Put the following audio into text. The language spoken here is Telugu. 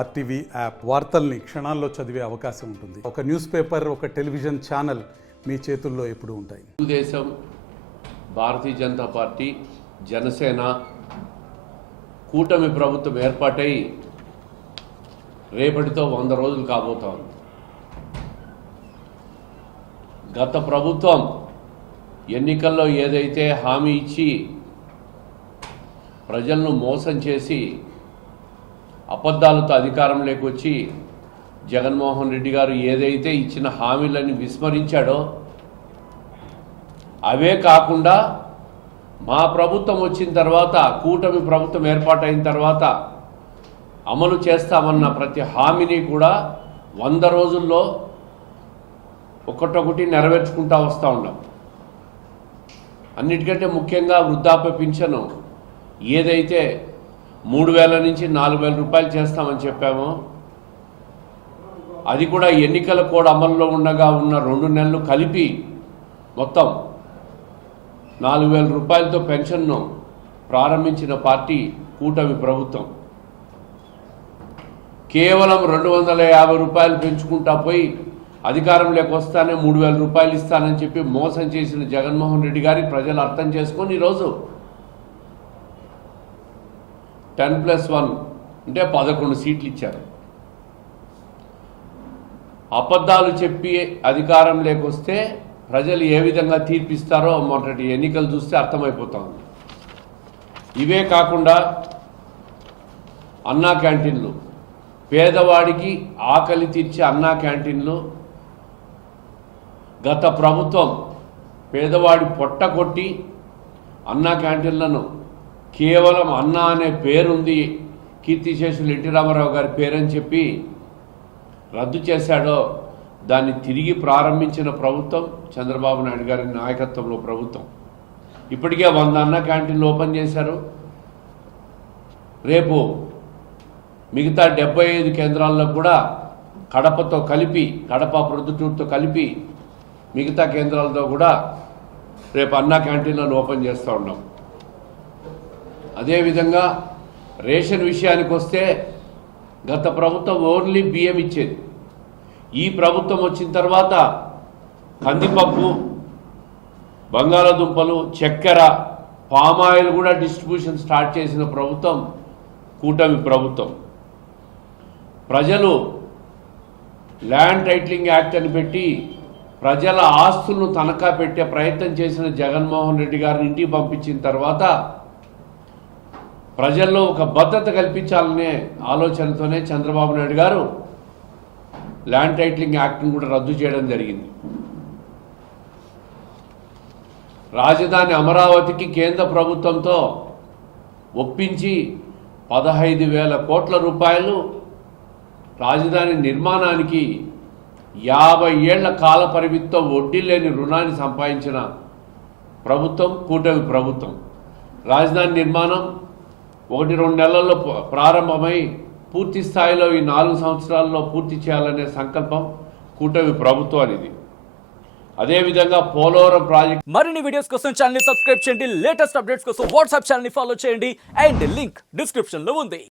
ఆర్టీవీ యాప్ వార్తల్ని క్షణాల్లో చదివే అవకాశం ఉంటుంది. ఒక న్యూస్ పేపర్, ఒక టెలివిజన్ ఛానల్ మీ చేతుల్లో ఎప్పుడూ ఉంటాయి. తెలుగుదేశం, భారతీయ జనతా పార్టీ, జనసేన కూటమి ప్రభుత్వం ఏర్పాటై రేపటితో 100 రోజులు కాబోతోంది. గత ప్రభుత్వం ఎన్నికల్లో ఏదైతే హామీ ఇచ్చి ప్రజలను మోసం చేసి అబద్ధాలతో అధికారంలోకి వచ్చి జగన్మోహన్ రెడ్డి గారు ఏదైతే ఇచ్చిన హామీలను విస్మరించాడో అవే కాకుండా మా ప్రభుత్వం వచ్చిన తర్వాత, కూటమి ప్రభుత్వం ఏర్పాటైన తర్వాత అమలు చేస్తామన్న ప్రతి హామీని కూడా 100 రోజుల్లో ఒక్కొక్కటి నెరవేర్చుకుంటూ వస్తూ ఉన్నాం. అన్నిటికంటే ముఖ్యంగా వృద్ధాప్య పింఛను ఏదైతే 3,000 నుంచి 4,000 రూపాయలు చేస్తామని చెప్పామో అది కూడా ఎన్నికల కోడ్ అమల్లో ఉండగా ఉన్న 2 నెలలు కలిపి మొత్తం 4,000 రూపాయలతో పెన్షన్ను ప్రారంభించిన పార్టీ కూటమి ప్రభుత్వం. కేవలం 250 రూపాయలు పెంచుకుంటా పోయి అధికారంలోకి వస్తానే 3,000 రూపాయలు ఇస్తానని చెప్పి మోసం చేసిన జగన్మోహన్ రెడ్డి గారి ప్రజలు అర్థం చేసుకొని ఈరోజు 10+1 అంటే 11 సీట్లు ఇచ్చారు. అబద్ధాలు చెప్పి అధికారంలోకి వస్తే ప్రజలు ఏ విధంగా తీర్పిస్తారో మొన్నటి ఎన్నికలు చూస్తే అర్థమైపోతుంది. ఇవే కాకుండా అన్నా క్యాంటీన్లు, పేదవాడికి ఆకలి తీర్చే అన్నా క్యాంటీన్లు గత ప్రభుత్వం పేదవాడి పొట్ట కొట్టి అన్నా క్యాంటీన్లను కేవలం అన్నా అనే పేరుంది, కీర్తిశేషులు ఎన్టీ రామారావు గారి పేరని చెప్పి రద్దు చేశాడో దాన్ని తిరిగి ప్రారంభించిన ప్రభుత్వం చంద్రబాబు నాయుడు గారి నాయకత్వంలో ప్రభుత్వం. ఇప్పటికే 100 అన్నా క్యాంటీన్లు ఓపెన్ చేశారు. రేపు మిగతా 75 కేంద్రాల్లో కూడా కడపతో కలిపి, కడప ప్రొద్దుటూరుతో కలిపి మిగతా కేంద్రాలతో కూడా రేపు అన్నా క్యాంటీన్లను ఓపెన్ చేస్తూ ఉన్నాం. అదేవిధంగా రేషన్ విషయానికి వస్తే గత ప్రభుత్వం ఓన్లీ బియ్యం ఇచ్చేది. ఈ ప్రభుత్వం వచ్చిన తర్వాత కందిపప్పు, బంగాళాదుంపలు, చక్కెర, పామాయిల్ కూడా డిస్ట్రిబ్యూషన్ స్టార్ట్ చేసిన ప్రభుత్వం కూటమి ప్రభుత్వం. ప్రజలు ల్యాండ్ టైటిలింగ్ యాక్ట్ అని పెట్టి ప్రజల ఆస్తులను తనఖా పెట్టే ప్రయత్నం చేసిన జగన్మోహన్ రెడ్డి గారిని ఇంటికి పంపించిన తర్వాత ప్రజల్లో ఒక భద్రత కల్పించాలనే ఆలోచనతోనే చంద్రబాబు నాయుడు గారు ల్యాండ్ టైటిలింగ్ యాక్ట్ను కూడా రద్దు చేయడం జరిగింది. రాజధాని అమరావతికి కేంద్ర ప్రభుత్వంతో ఒప్పించి 15,000 కోట్ల రూపాయలు రాజధాని నిర్మాణానికి 50 ఏళ్ల కాల పరిమితితో వడ్డీ లేని రుణాన్ని సంపాదించిన ప్రభుత్వం కూటమి ప్రభుత్వం. రాజధాని నిర్మాణం 1-2 నెలల్లో ప్రారంభమై పూర్తి స్థాయిలో ఈ 4 సంవత్సరాల్లో పూర్తి చేయాలనే సంకల్పం కూటమి ప్రభుత్వానిది. అదేవిధంగా పోలవరం ప్రాజెక్ట్. మరిన్ని వీడియోస్ కోసం ఛానల్ ని సబ్స్క్రైబ్ చేయండి. లేటెస్ట్ అప్డేట్స్ కోసం వాట్సాప్ ఛానల్ ని ఫాలో చేయండి. అండ్ లింక్ డిస్క్రిప్షన్ లో ఉంది.